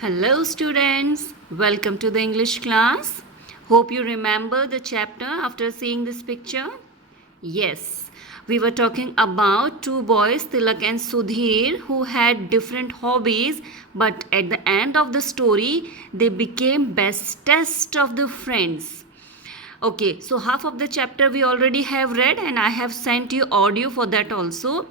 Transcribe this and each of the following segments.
Hello, students. Welcome to the English class. Hope you remember the chapter after seeing this picture. Yes, we were talking about two boys, Tilak and Sudhir, who had different hobbies, but at the end of the story, they became bestest of the friends. Okay, so half of the chapter we already have read, and I have sent you audio for that also.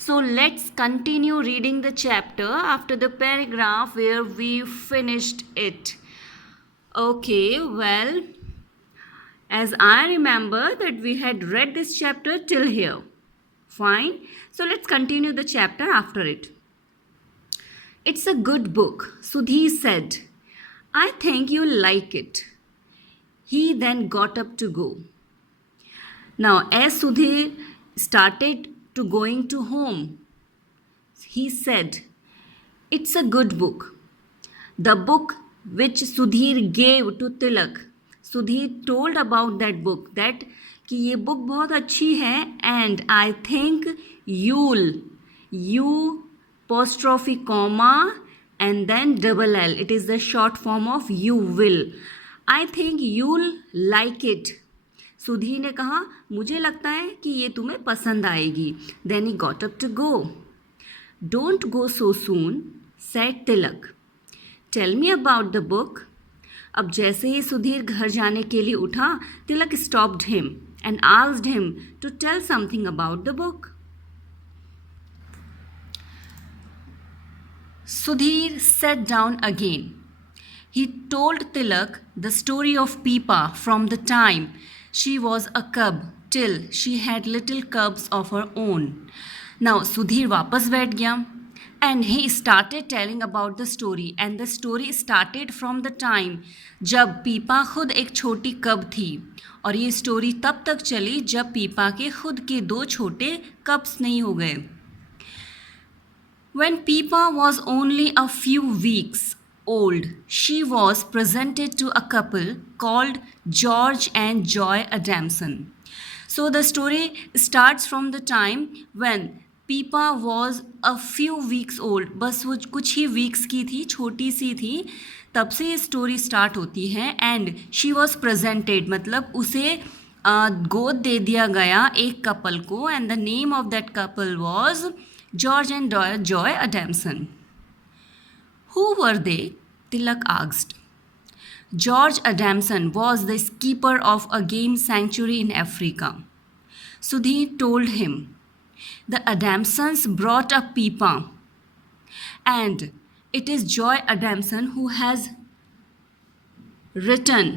So let's continue reading the chapter after the paragraph where we finished it. Okay, well, as I remember that we had read this chapter till here. Fine. So let's continue the chapter after it. It's a good book, Sudhi said. I think you'll like it. He then got up to go. Now, as Sudhir started to going to home, he said, "It's a good book." The book which Sudhir gave to Tilak. Sudhir told about that book that कि ये book बहुत अच्छी है and I think you apostrophe comma and then double L. It is the short form of you will. I think you'll like it. सुधी ने कहा मुझे लगता है कि ये तुम्हें पसंद आएगी. Then he got up to go. Don't go so soon, said Tilak. Tell me about the book. अब जैसे ही सुधीर घर जाने के लिए उठा, तिलक stopped him and asked him to tell something about the book. Sudhir sat down again. He told Tilak the story of Peepa from the time she was a cub till she had little cubs of her own. Now Sudhir वापस बैठ गया and he started telling about the story and the story started from the time जब पीपा खुद एक छोटी कब थी और ये स्टोरी तब तक चली जब पीपा के खुद के दो छोटे कब्स नहीं हो गए. When Peepa was only a few weeks old, she was presented to a couple called George and Joy Adamson. So the story starts from the time when Peepa was a few weeks old. बस वो कुछ ही weeks की थी, छोटी सी थी, तब से ये स्टोरी स्टार्ट होती है. एंड शी वॉज प्रेजेंटेड मतलब उसे गोद दे दिया गया एक कपल को and the name of that couple was George and Joy Adamson. Who were they? Tilak asked. George Adamson was the keeper of a game sanctuary in Africa. Sudhir told him. The Adamsons brought up Peepa, and it is Joy Adamson who has written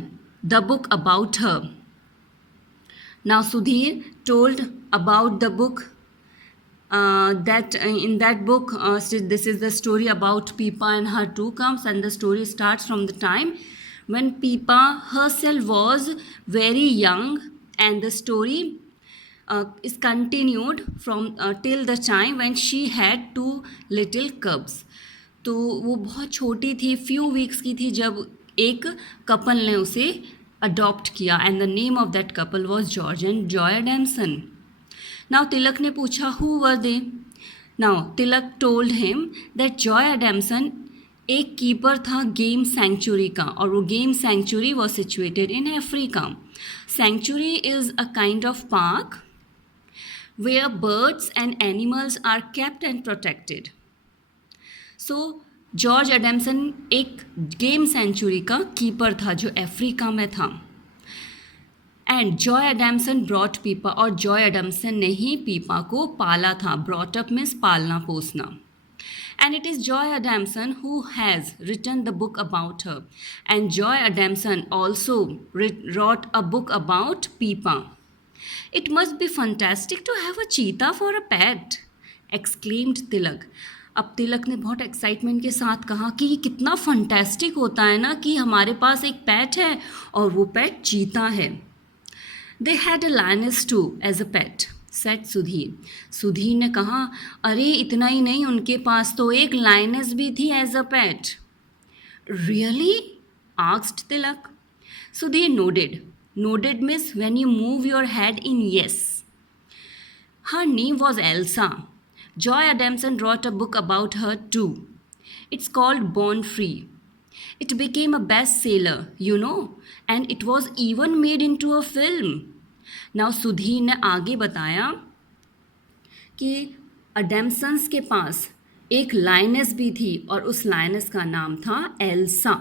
the book about her. Now Sudhir told about the book. That in that book, this is the story about Peepa and her two cubs, and the story starts from the time when Peepa herself was very young, and the story is continued from till the time when she had two little cubs. तो वो बहुत छोटी थी, few weeks की थी जब एक couple ने उसे अडॉप्ट किया and the name of that couple was George and Joy Adamson. Now तिलक ने पूछा who were they? Now Tilak told him that Joy Adamson एक कीपर था गेम सेंचुरी का और वो game sanctuary was situated in Africa. Sanctuary is a kind of park where birds and animals are kept and protected. So George Adamson एक game century का keeper था जो Africa में था. एंड जॉय एडम्सन ब्रॉट पीपा और जॉय एडम्सन ने ही पीपा को पाला था. ब्रॉट अप मीन्स पालना पोसना. And it is Joy Adamson who has written the book about her and Joy Adamson also wrote a book about Pippa. It must be fantastic to have a cheetah for a pet, exclaimed Tilak. अब तिलक ने बहुत excitement के साथ कहा कि ये कितना fantastic होता है ना कि हमारे पास एक पैट है और वो पैट चीता है. They had a lioness too as a pet, said Sudhir. Sudhir ने कहा अरे इतना ही नहीं उनके पास तो एक lioness भी थी as a pet. Really? asked Tilak. Sudhir nodded. Nodded means when you move your head in yes. Her name was Elsa. Joy Adamson wrote a book about her too. It's called Born Free. It became a bestseller, and it was even made into a film. Now Sudhir ने आगे बताया कि अडेम्सन्स के पास एक lines भी थी और उस लाइनस का नाम था Elsa.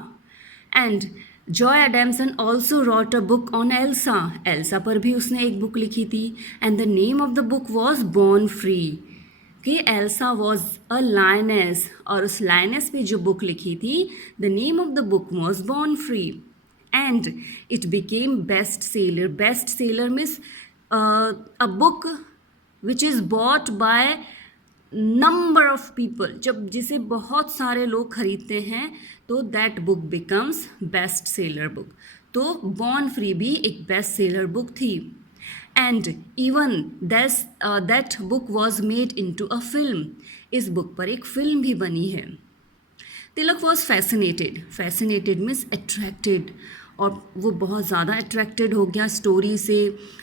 And Joy Adamson also wrote a book on Elsa. Elsa पर भी उसने एक बुक लिखी थी. And the name of the book was born free. कि एल्सा वॉज अ लाइनेस और उस लाइनेस पे जो बुक लिखी थी, the name of the book was born free. And it became best seller. Best seller means a book which is bought by number of people. जब जिसे बहुत सारे लोग खरीदते हैं तो that book becomes best seller book. तो born free भी एक बेस्ट सेलर बुक थी. And even that book was made into a film. इस बुक पर एक फिल्म भी बनी है. Tilak was fascinated. Fascinated means attracted. और वो बहुत ज़्यादा अट्रैक्टेड हो गया स्टोरी से.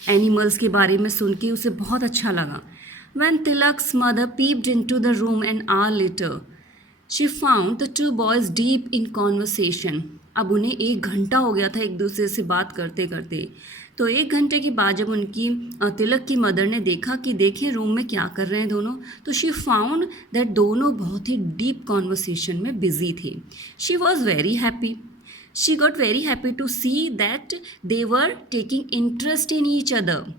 एनिमल्स के बारे में सुन के उसे बहुत अच्छा लगा. When Tilak's mother peeped into the room an hour later, she found the two boys deep in conversation. अब उन्हें 1 घंटा हो गया था एक दूसरे से बात करते करते. तो 1 घंटे के बाद जब उनकी तिलक की मदर ने देखा कि देखें रूम में क्या कर रहे हैं दोनों, तो शी फाउंड दैट दोनों बहुत ही डीप कॉन्वर्सेशन में बिजी थे. She was very happy. She got very happy to see that they were taking interest in each other.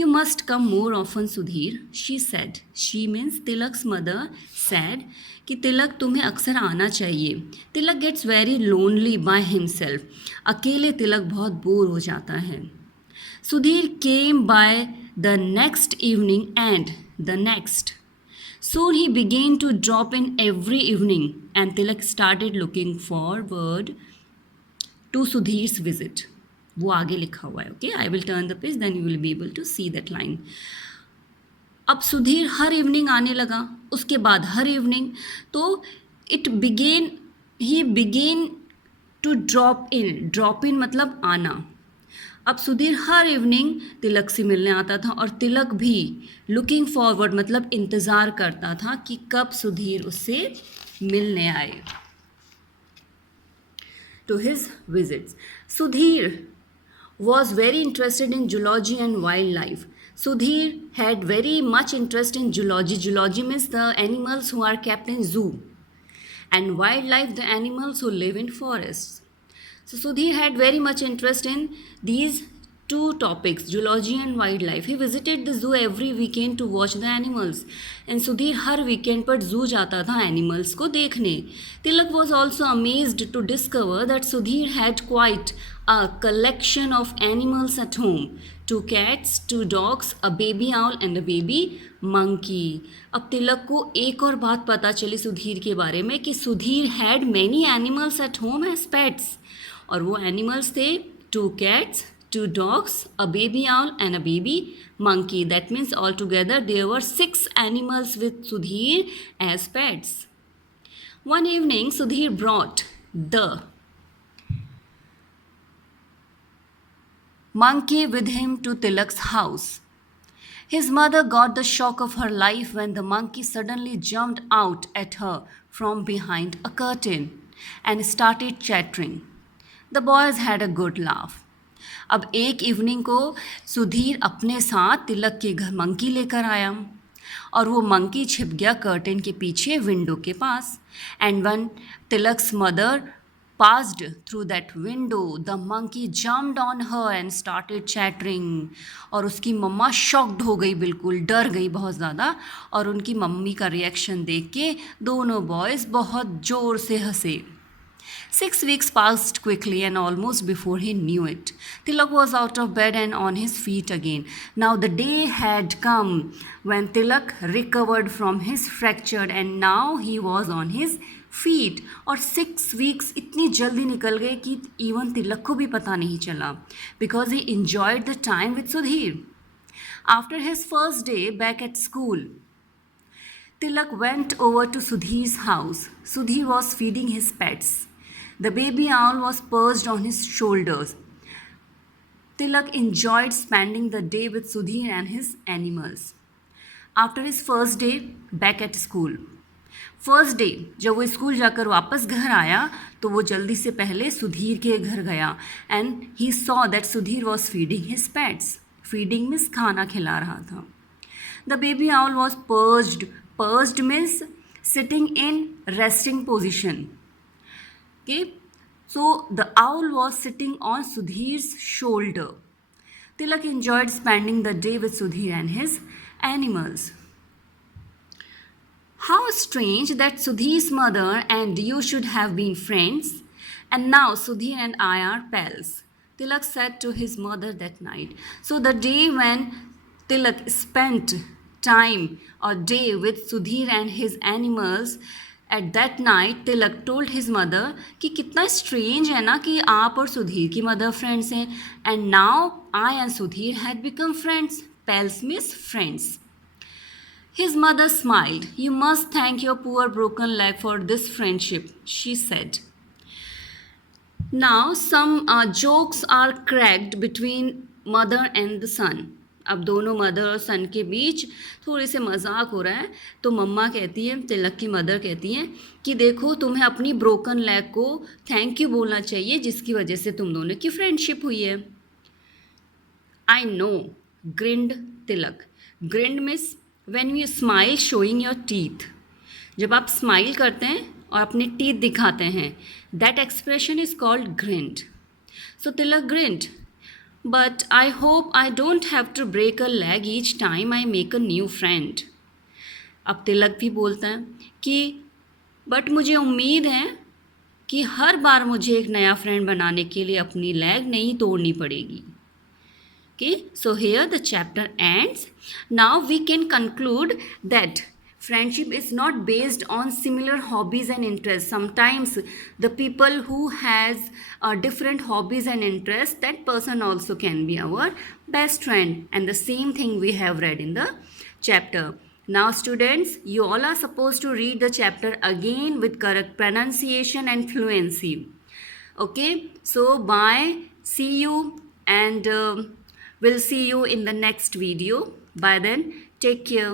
You must come more often, Sudhir, she said. She means Tilak's mother said कि तिलक तुम्हें अक्सर आना चाहिए. Tilak gets very lonely by himself. अकेले तिलक बहुत bore हो जाता है. Sudhir came by the next evening and the next. Soon he began to drop in every evening and Tilak started looking forward to Sudhir's visit. वो आगे लिखा हुआ है. Okay, I will turn the page, then you will be able to see that line. अब सुधीर हर evening आने लगा. उसके बाद हर इवनिंग तो he began to drop in. Drop in मतलब आना. अब सुधीर हर इवनिंग तिलक से मिलने आता था और तिलक भी लुकिंग फॉरवर्ड मतलब इंतज़ार करता था कि कब सुधीर उससे मिलने आए. To his visits. Sudhir was very interested in zoology and wildlife. Sudhir had very much interest in zoology. Zoology means the animals who are kept in zoo, and wildlife, the animals who live in forests. So Sudhir had very much interest in these two topics, zoology and wildlife. He visited the zoo every weekend to watch the animals. And Sudhir her weekend पर zoo जाता था animals को देखने. Tilak was also amazed to discover that Sudhir had quite a collection of animals at home. 2 cats, 2 dogs, a baby owl and a baby monkey. अब तिलक को एक और बात पता चली सुधीर के बारे में कि Sudhir had many animals at home as pets. और वो animals थे 2 cats, 2 dogs, a baby owl and a baby monkey. That means altogether there were 6 animals with Sudhir as pets. One evening Sudhir brought the monkey with him to Tilak's house. His mother got the shock of her life when the monkey suddenly jumped out at her from behind a curtain and started chattering. The boys had a good laugh. अब एक evening को सुधीर अपने साथ तिलक के घर monkey लेकर आया और वो मंकी छिप गया कर्टेन के पीछे विंडो के पास. And when Tilak's mother passed through that window, the monkey jumped on her and started chattering. और उसकी मम्मा शॉक्ड हो गई, बिल्कुल डर गई बहुत ज़्यादा. और उनकी मम्मी का रिएक्शन देख के दोनों बॉयज़ बहुत ज़ोर से हंसे. 6 weeks passed quickly and almost before he knew it, Tilak was out of bed and on his feet again. Now the day had come when Tilak recovered from his fracture and now he was on his feet. और 6 weeks इतनी जल्दी निकल गए कि even तिलक को भी पता नहीं चला because he enjoyed the time with Sudhir. After his first day back at school, Tilak went over to Sudhir's house. Sudhir was feeding his pets. The baby owl was perched on his shoulders. Tilak enjoyed spending the day with Sudhir and his animals. After his first day back at school, first day जब वो school जाकर वापस घर आया तो वो जल्दी से पहले सुधीर के घर गया and he saw that Sudhir was feeding his pets. Feeding means खाना खिला रहा था. The baby owl was perched. Perched means sitting in resting position. Okay, so the owl was sitting on Sudhir's shoulder. Tilak enjoyed spending the day with Sudhir and his animals. How strange that Sudhir's mother and you should have been friends, and now Sudhir and I are pals, Tilak said to his mother that night. So the day when Tilak spent time or day with Sudhir and his animals, at that night Tilak told his mother कि कितना strange है ना कि आप और सुधीर की mother friends हैं. And now I and Sudhir had become friends. Pals means friends. His mother smiled. You must thank your poor broken leg for this friendship, she said. Now some jokes are cracked between mother and the son. अब दोनों mother और सन के बीच थोड़े से मजाक हो रहा है. तो मम्मा कहती है, तिलक की मदर कहती हैं कि देखो तुम्हें अपनी ब्रोकन लेग को थैंक यू बोलना चाहिए जिसकी वजह से तुम दोनों की फ्रेंडशिप हुई है. I know, grind Tilak. Grind means when you smile showing your teeth. जब आप स्माइल करते हैं और अपने टीथ दिखाते हैं, that expression is called grind. So Tilak grind. But I hope I don't have to break a leg each time I make a new friend. अब तिलक भी बोलता है कि बट मुझे उम्मीद है कि हर बार मुझे एक नया फ्रेंड बनाने के लिए अपनी लेग नहीं तोड़नी पड़ेगी. Okay, so here the chapter ends. Now we can conclude that friendship is not based on similar hobbies and interests. Sometimes the people who has different hobbies and interests, that person also can be our best friend. And the same thing we have read in the chapter. Now students, you all are supposed to read the chapter again with correct pronunciation and fluency. Okay, so bye, see you, and we'll see you in the next video. By then, take care.